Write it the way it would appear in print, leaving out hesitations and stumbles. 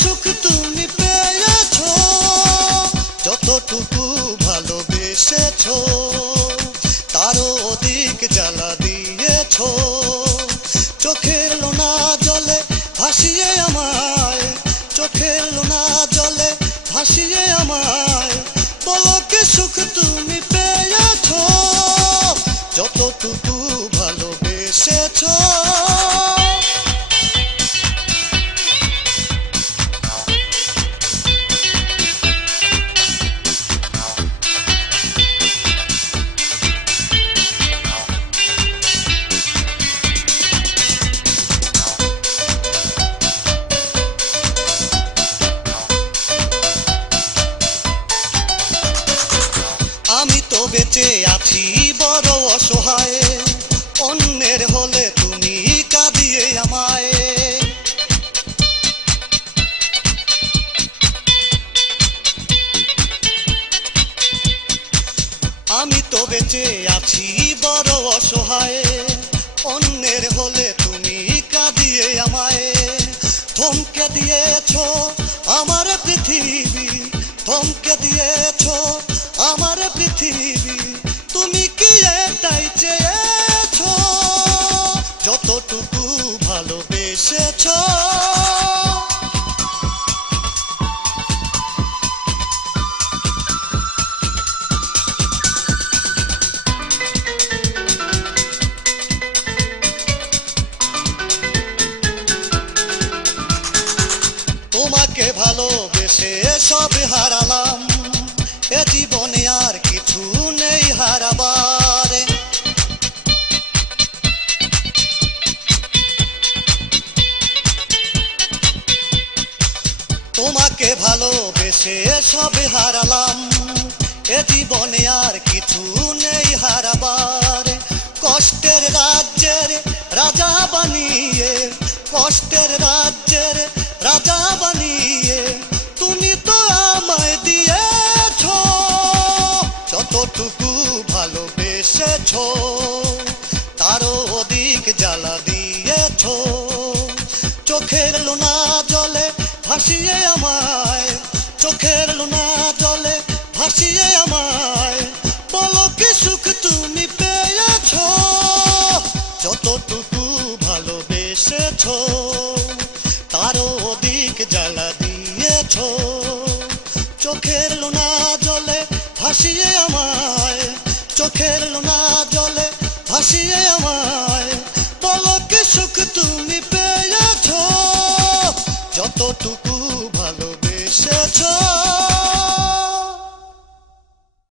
সুখ তুমি পেয়েছো, যতটুকু ভালোবেসেছো তারও অধিক জ্বালা দিয়েছো। চোখের লোনা জলে ভাসিয়ে আমায়, চোখের লোনা জলে ভাসিয়ে আমায়, বলো কি সুখ তুমি পেয়েছো, যতটুকু ভালোবেসেছো। আমি তো বেঁচে আছি বড় অসহায়, অন্যের হলে তুমি কাঁদিয়ে আমায়। আমি তো বেঁচে আছি বড় অসহায়, অন্যের হলে তুমি কাঁদিয়ে আমায়। থমকে দিয়েছো আমার পৃথিবী, থমকে দিয়েছো আমার পৃথিবী, তুমি কি এটাই চেয়েছো, যতটুকু ভালোবেসেছো। তোমাকে ভালোবেসে সব হারালাম, এ জীবনে আর কিছু নেই হারাবার। তোমাকে ভালোবেসে সব হারালাম, এ জীবনে আর কিছু নেই হারাবার। কষ্টের রাজ্যের রাজা বানিয়ে, কষ্টের রাজ্যের রাজা বানিয়ে তুমি তো আমায় দিয়েছো, যতটুকু ভালোবেসেছো তারও অধিক জ্বালা দিয়েছো। চোখের লোনা জলে ভাসিয়ে আমায়, চোখের লোনা জলে ভাসিয়ে আমায়, বলো কি সুখ তুমি পেয়েছো, যতটুকু ভালোবেসেছো তারও অধিক জ্বালা দিয়েছো। চোখের লোনা জলে ভাসিয়ে আমায়, চোখের লোনা জলে ভাসিয়ে আমায়, বলো কি সুখ তুমি পেয়েছো, যতটুকু ভালোবেসেছো।